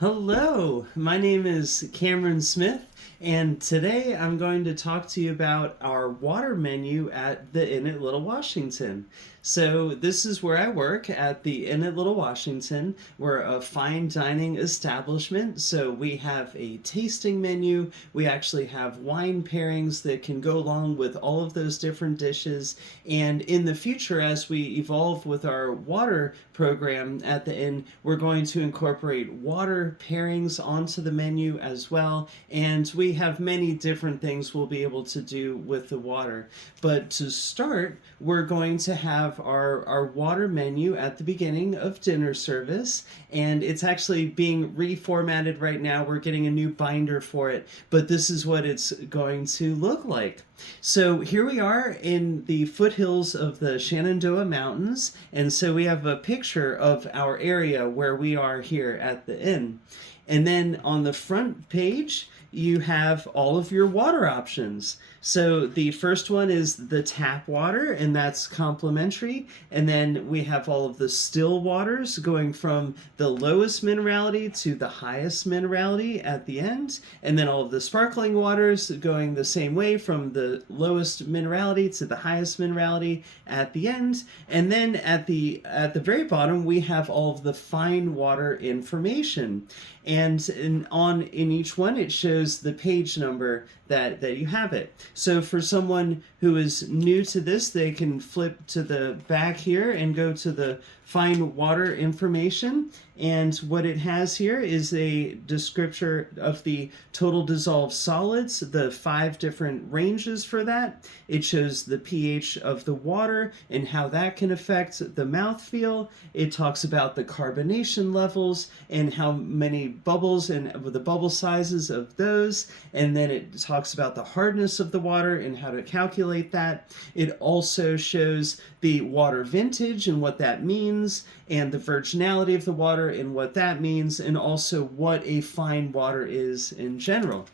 Hello, my name is Cameron Smith, and today I'm going to talk to you about our water menu at the Inn at Little Washington. So, this is where I work at the Inn at Little Washington. We're a fine dining establishment, so we have a tasting menu. We actually have wine pairings that can go along with all of those different dishes. And in the future, as we evolve with our water program at the inn, we're going to incorporate water pairings onto the menu as well. And we have many different things we'll be able to do with the water. But to start, we're going to have our water menu at the beginning of dinner service, and it's actually being reformatted right now. We're getting a new binder for it, but this is what it's going to look like. So here we are in the foothills of the Shenandoah Mountains, and so we have a picture of our area where we are here at the inn. And then on the front page, you have all of your water options. So the first one is the tap water, and that's complimentary. And then we have all of the still waters going from the lowest minerality to the highest minerality at the end. And then all of the sparkling waters going the same way from the lowest minerality to the highest minerality at the end. And then at the very bottom, we have all of the fine water information. And in each one, it shows the page number that you have it. So for someone who is new to this, they can flip to the back here and go to the fine water information. And what it has here is a descriptor of the total dissolved solids, the 5 different ranges for that. It shows the pH of the water and how that can affect the mouthfeel. It talks about the carbonation levels and how many bubbles and the bubble sizes of those. And then it talks about the hardness of the water and how to calculate that. It also shows the water vintage and what that means, and the virginality of the water and what that means, and also what a fine water is in general.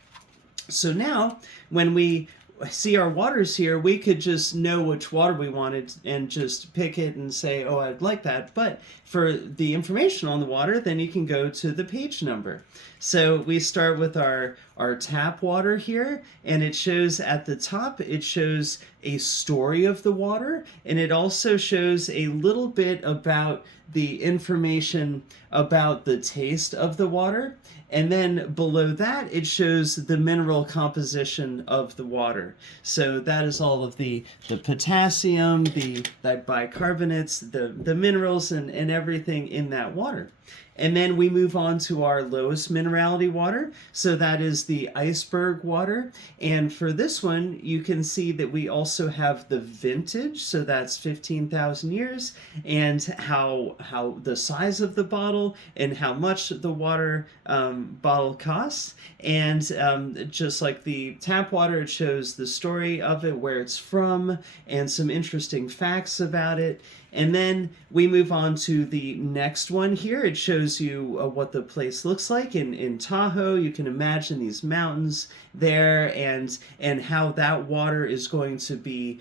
So now, when we see our waters here, we could just know which water we wanted and just pick it and say, oh, I'd like that. But for the information on the water, then you can go to the page number. So we start with our tap water here, and it shows at the top, it shows a story of the water, and it also shows a little bit about the information about the taste of the water. And then below that, it shows the mineral composition of the water. So that is all of the potassium, the bicarbonates, the minerals, and everything in that water. And then we move on to our lowest minerality water. So that is the iceberg water. And for this one, you can see that we also have the vintage. So that's 15,000 years, and how the size of the bottle and how much the water bottle costs. And just like the tap water, it shows the story of it, where it's from, and some interesting facts about it. And then we move on to the next one here. It shows you what the place looks like in Tahoe. You can imagine these mountains there, and how that water is going to be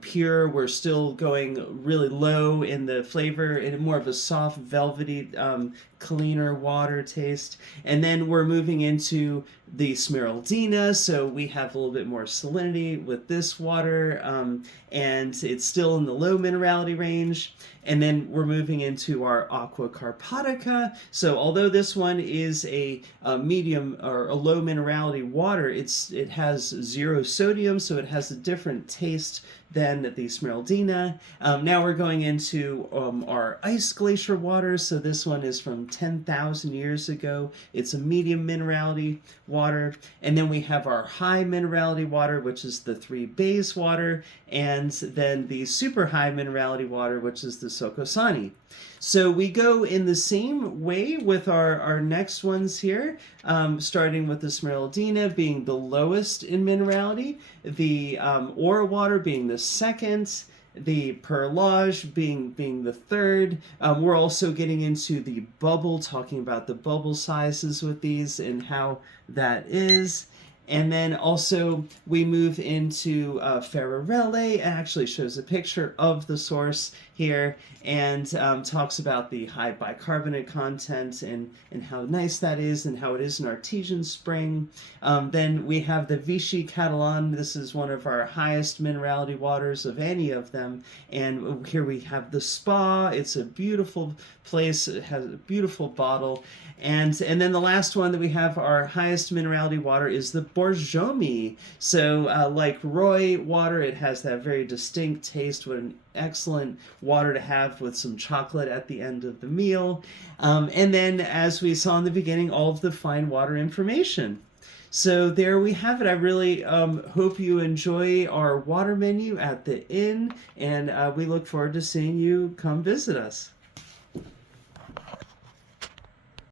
pure. We're still going really low in the flavor, and more of a soft, velvety, cleaner water taste. And then we're moving into the Smeraldina, so we have a little bit more salinity with this water, and it's still in the low minerality range. And then we're moving into our Aqua Carpatica. So although this one is a medium or a low minerality water, it has 0 sodium, so it has a different taste than the Smeraldina. Now we're going into our ice glacier water. So this one is from 10,000 years ago. It's a medium minerality water. And then we have our high minerality water, which is the Three Bays water, and then the super high minerality water, which is the Sokosani. So we go in the same way with our next ones here, starting with the Smeraldina being the lowest in minerality, the Ora water being the second, the Perlage being the third. We're also getting into the bubble, talking about the bubble sizes with these and how that is. And then also we move into Ferrarelle. It actually shows a picture of the source here and talks about the high bicarbonate content and how nice that is and how it is an artesian spring. Then we have the Vichy Catalan. This is one of our highest minerality waters of any of them. And here we have the spa. It's a beautiful place. It has a beautiful bottle. And then the last one that we have, our highest minerality water, is the Borjomi. So like Roy water, it has that very distinct taste. What an excellent water to have with some chocolate at the end of the meal. And then, as we saw in the beginning, all of the fine water information. So there we have it. I really hope you enjoy our water menu at the inn, and we look forward to seeing you come visit us.